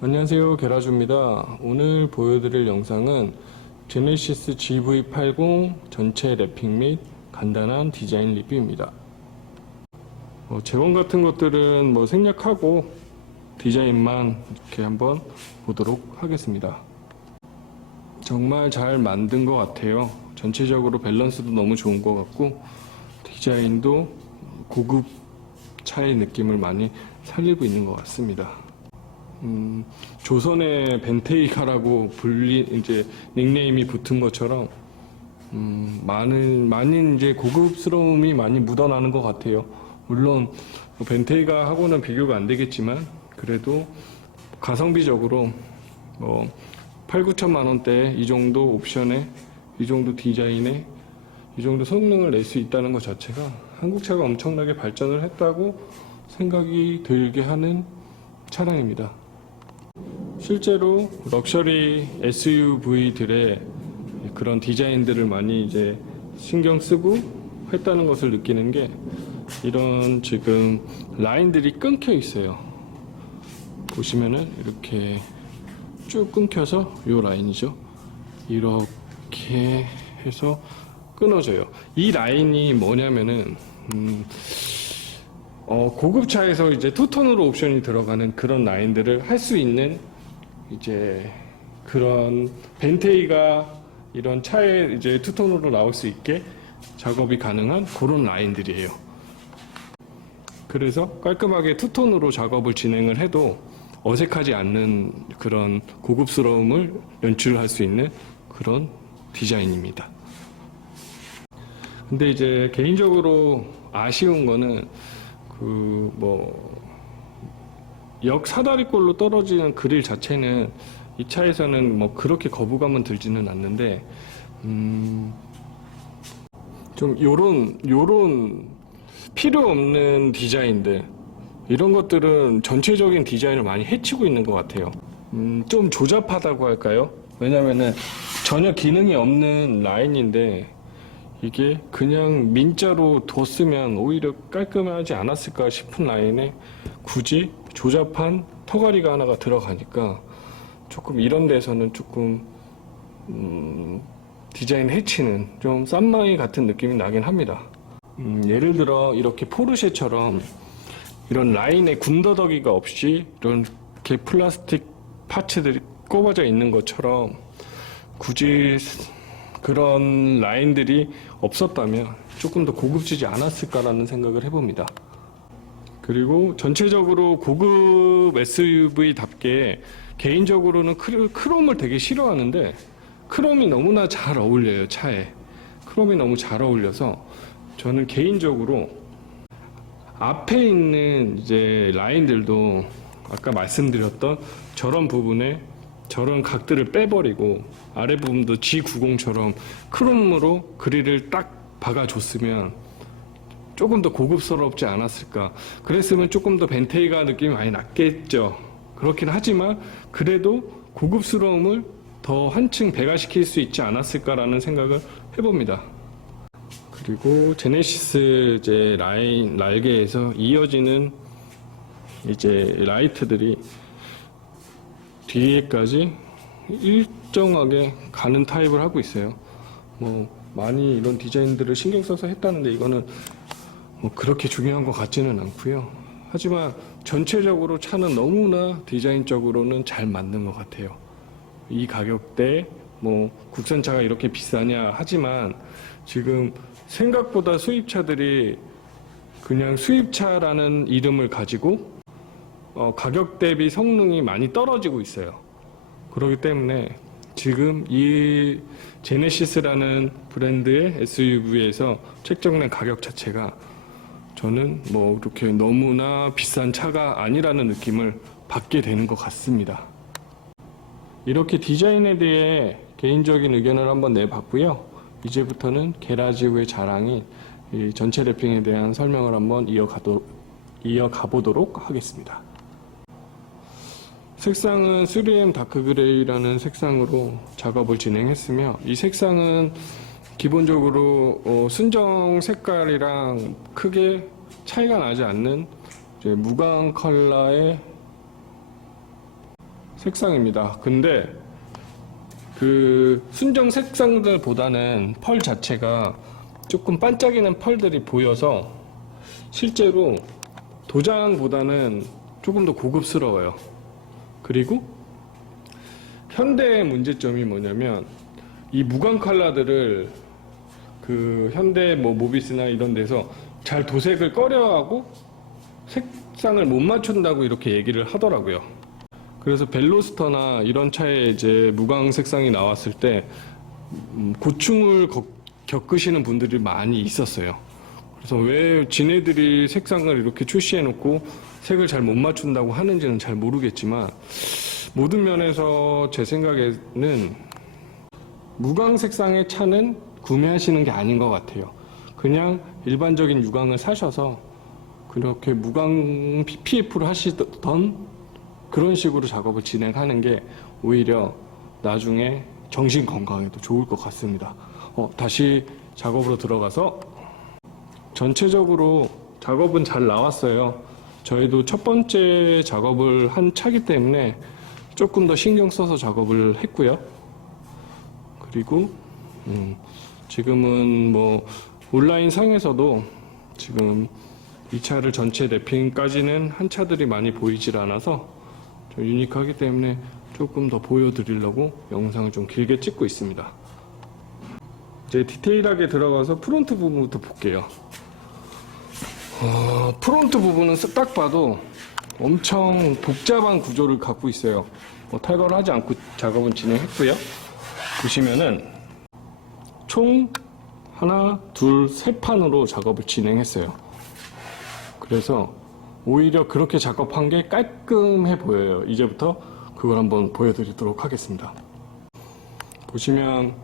안녕하세요. 게라주입니다. 오늘 보여드릴 영상은 제네시스 GV80 전체 랩핑 및 간단한 디자인 리뷰입니다. 어, 재원 같은 것들은 뭐 생략하고 디자인만 이렇게 한번 보도록 하겠습니다. 정말 잘 만든 것 같아요. 전체적으로 밸런스도 너무 좋은 것 같고 디자인도 고급 차의 느낌을 많이 살리고 있는 것 같습니다 음, 조선의 벤테이카라고 불리 이제 닉네임이 붙은 것처럼 음, 많은 많은 이제 고급스러움이 많이 묻어나는 것 같아요. 물론 뭐 벤테이가 하고는 비교가 안 되겠지만 그래도 가성비적으로 뭐 8, 9천만 원대 이 정도 옵션에 이 정도 디자인에 이 정도 성능을 낼 수 있다는 것 자체가 한국차가 엄청나게 발전을 했다고 생각이 들게 하는 차량입니다. 실제로 럭셔리 SUV들의 그런 디자인들을 많이 이제 신경 쓰고 했다는 것을 느끼는 게 이런 지금 라인들이 끊겨 있어요. 보시면은 이렇게 쭉 끊겨서 이 라인이죠. 이렇게 해서 끊어져요. 이 라인이 뭐냐면은 음, 어, 고급차에서 이제 투톤으로 옵션이 들어가는 그런 라인들을 할 수 있는 이제 그런 벤테이가 이런 차에 이제 투톤으로 나올 수 있게 작업이 가능한 그런 라인들이에요. 그래서 깔끔하게 투톤으로 작업을 진행을 해도 어색하지 않는 그런 고급스러움을 연출할 수 있는 그런 디자인입니다. 근데 이제 개인적으로 아쉬운 거는 그 뭐 역 사다리꼴로 떨어지는 그릴 자체는 이 차에서는 뭐 그렇게 거부감은 들지는 않는데 음, 좀 요런 요런 필요 없는 디자인들 이런 것들은 전체적인 디자인을 많이 해치고 있는 것 같아요. 음, 좀 조잡하다고 할까요? 왜냐면은 전혀 기능이 없는 라인인데 이게 그냥 민자로 뒀으면 오히려 깔끔하지 않았을까 싶은 라인에 굳이 조잡한 터가리가 하나가 들어가니까 조금 이런 데서는 조금 음, 디자인 해치는 좀 싼마이 같은 느낌이 나긴 합니다. 음, 예를 들어 이렇게 포르쉐처럼 이런 라인에 군더더기가 없이 이렇게 플라스틱 파츠들이 꼽아져 있는 것처럼 굳이 그런 라인들이 없었다면 조금 더 고급지지 않았을까라는 생각을 해봅니다. 그리고 전체적으로 고급 SUV답게 개인적으로는 크- 크롬을 되게 싫어하는데 크롬이 너무나 잘 어울려요 차에. 크롬이 너무 잘 어울려서 저는 개인적으로 앞에 있는 이제 라인들도 아까 말씀드렸던 저런 부분에 저런 각들을 빼버리고 아래 부분도 G90처럼 크롬으로 그릴을 딱 박아줬으면 조금 더 고급스럽지 않았을까. 그랬으면 조금 더 벤테이가 느낌이 많이 났겠죠. 그렇긴 하지만 그래도 고급스러움을 더 한층 배가시킬 수 있지 않았을까라는 생각을 해봅니다. 그리고 제네시스 이제 라인 날개에서 이어지는 이제 라이트들이 뒤에까지 일정하게 가는 타입을 하고 있어요. 뭐 많이 이런 디자인들을 신경 써서 했다는데 이거는 뭐 그렇게 중요한 것 같지는 않고요. 하지만 전체적으로 차는 너무나 디자인적으로는 잘 맞는 것 같아요. 이 가격대 뭐 국산차가 이렇게 비싸냐 하지만 지금 생각보다 수입차들이 그냥 수입차라는 이름을 가지고 어, 가격 대비 성능이 많이 떨어지고 있어요. 그렇기 때문에 지금 이 제네시스라는 브랜드의 SUV에서 책정된 가격 자체가 저는 뭐 이렇게 너무나 비싼 차가 아니라는 느낌을 받게 되는 것 같습니다. 이렇게 디자인에 대해 개인적인 의견을 한번 내봤고요. 이제부터는 게라지우의 자랑인 이 전체 랩핑에 대한 설명을 한번 이어가도, 이어가보도록 하겠습니다. 색상은 3M 다크 그레이라는 색상으로 작업을 진행했으며 이 색상은 기본적으로 어, 순정 색깔이랑 크게 차이가 나지 않는 무광 컬러의 색상입니다. 근데 그 순정 색상들보다는 펄 자체가 조금 반짝이는 펄들이 보여서 실제로 도장보다는 조금 더 고급스러워요. 그리고 현대의 문제점이 뭐냐면 이 무광 컬러들을 그 현대 뭐 모비스나 이런 데서 잘 도색을 꺼려하고 색상을 못 맞춘다고 이렇게 얘기를 하더라고요. 그래서 벨로스터나 이런 차에 이제 무광 색상이 나왔을 때 음, 고충을 겪- 겪으시는 분들이 많이 있었어요. 그래서 왜 지네들이 색상을 이렇게 출시해 놓고 색을 잘 못 맞춘다고 하는지는 잘 모르겠지만 모든 면에서 제 생각에는 무광 색상의 차는 구매하시는 게 아닌 것 같아요. 그냥 일반적인 유광을 사셔서 그렇게 무광 PPF를 하시던 그런 식으로 작업을 진행하는 게 오히려 나중에 정신 건강에도 좋을 것 같습니다. 어, 다시 작업으로 들어가서 전체적으로 작업은 잘 나왔어요. 저희도 첫 번째 작업을 한 차기 때문에 조금 더 신경 써서 작업을 했고요. 그리고 음, 지금은 뭐 온라인 상에서도 지금 이 차를 전체 랩핑까지는 한 차들이 많이 보이질 않아서 좀 유니크하기 때문에 조금 더 보여드리려고 영상을 좀 길게 찍고 있습니다. 이제 디테일하게 들어가서 프론트 부분부터 볼게요. 어, 프론트 부분은 딱 봐도 엄청 복잡한 구조를 갖고 있어요. 뭐 탈거를 하지 않고 작업은 진행했고요. 보시면은 총 하나, 둘, 세 판으로 작업을 진행했어요. 그래서 오히려 그렇게 작업한 게 깔끔해 보여요. 이제부터 그걸 한번 보여드리도록 하겠습니다. 보시면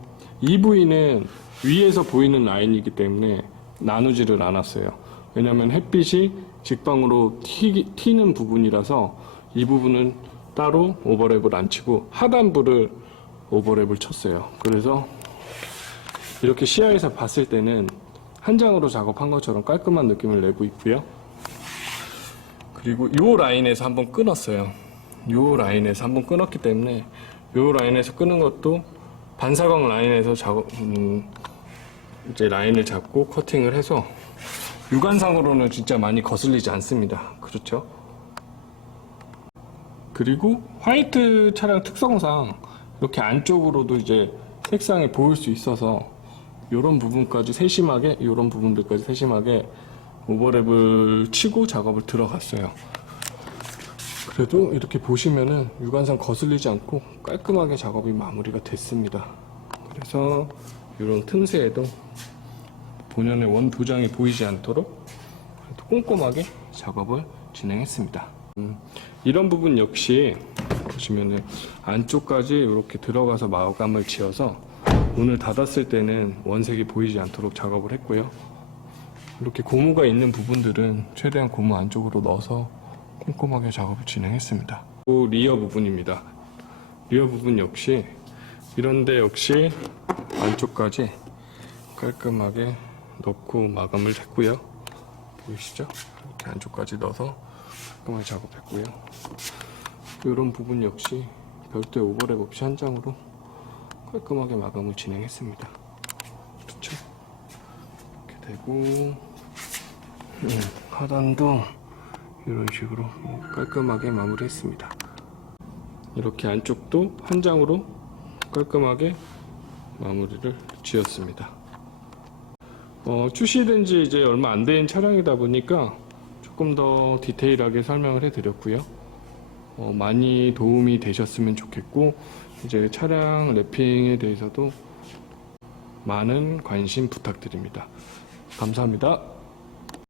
이 부위는 위에서 보이는 라인이기 때문에 나누지를 않았어요. 왜냐하면 햇빛이 직방으로 튀, 튀는 부분이라서 이 부분은 따로 오버랩을 안 치고 하단부를 오버랩을 쳤어요. 그래서 이렇게 시야에서 봤을 때는 한 장으로 작업한 것처럼 깔끔한 느낌을 내고 있고요. 그리고 이 라인에서 한번 끊었어요. 이 라인에서 한번 끊었기 때문에 이 라인에서 끊은 것도 반사광 라인에서 작업, 음, 이제 라인을 잡고 커팅을 해서 육안상으로는 진짜 많이 거슬리지 않습니다. 그렇죠? 그리고 화이트 차량 특성상 이렇게 안쪽으로도 이제 색상이 보일 수 있어서 이런 부분까지 세심하게 이런 부분들까지 세심하게 오버랩을 치고 작업을 들어갔어요. 그래도 이렇게 보시면은 육안상 거슬리지 않고 깔끔하게 작업이 마무리가 됐습니다. 그래서 이런 틈새에도 본연의 원 도장이 보이지 않도록 꼼꼼하게 작업을 진행했습니다. 음, 이런 부분 역시 보시면은 안쪽까지 이렇게 들어가서 마감을 지어서 문을 닫았을 때는 원색이 보이지 않도록 작업을 했고요. 이렇게 고무가 있는 부분들은 최대한 고무 안쪽으로 넣어서 꼼꼼하게 작업을 진행했습니다. 또 리어 부분입니다. 리어 부분 역시 이런데 역시 안쪽까지 깔끔하게 넣고 마감을 했고요. 보이시죠? 이렇게 안쪽까지 넣어서 깔끔하게 작업했고요. 이런 부분 역시 별도의 오버랩 없이 한 장으로 깔끔하게 마감을 진행했습니다. 그렇죠? 이렇게 되고 음, 하단도 이런 식으로 깔끔하게 마무리했습니다. 이렇게 안쪽도 한 장으로 깔끔하게 마무리를 지었습니다. 어, 출시된 지 이제 얼마 안 된 차량이다 보니까 조금 더 디테일하게 설명을 해드렸고요. 어, 많이 도움이 되셨으면 좋겠고 이제 차량 랩핑에 대해서도 많은 관심 부탁드립니다. 감사합니다.